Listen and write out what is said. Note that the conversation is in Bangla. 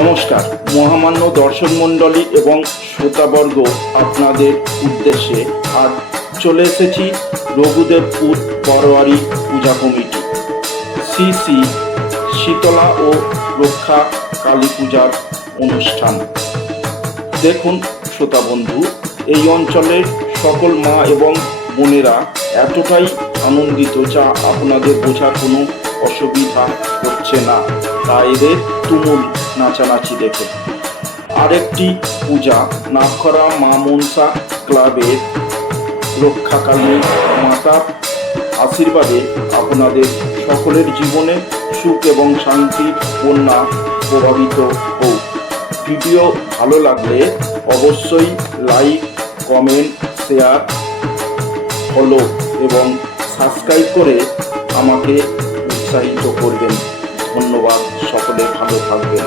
নমস্কার মহামান্য দর্শক মণ্ডলী এবং শ্রোতাবর্গ, আপনাদের উদ্দেশ্যে আজ চলে এসেছি রঘুদেবপুর বড়োয়ারি পূজা কমিটি শ্রী শ্রী শীতলা ও রক্ষা কালী পূজার অনুষ্ঠান। দেখুন শ্রোতা বন্ধু, এই অঞ্চলের সকল মা এবং বোনেরা এতটাই আনন্দিত যা আপনাদের বোঝার কোনো অসুবিধা হচ্ছে না, তা এদের তুমুল নাচানাচি দেখে। আরেকটি পূজা নাগখরা মা মনসা ক্লাবের রক্ষাকালী মাতার আশীর্বাদে আপনাদের সকলের জীবনে সুখ এবং শান্তির বন্যা প্রভাবিত হোক। ভিডিও ভালো লাগলে অবশ্যই লাইক, কমেন্ট, শেয়ার, ফলো এবং সাবস্ক্রাইব করে আমাকে উৎসাহিত করবেন। ধন্যবাদ, সকলে ভালো থাকবেন।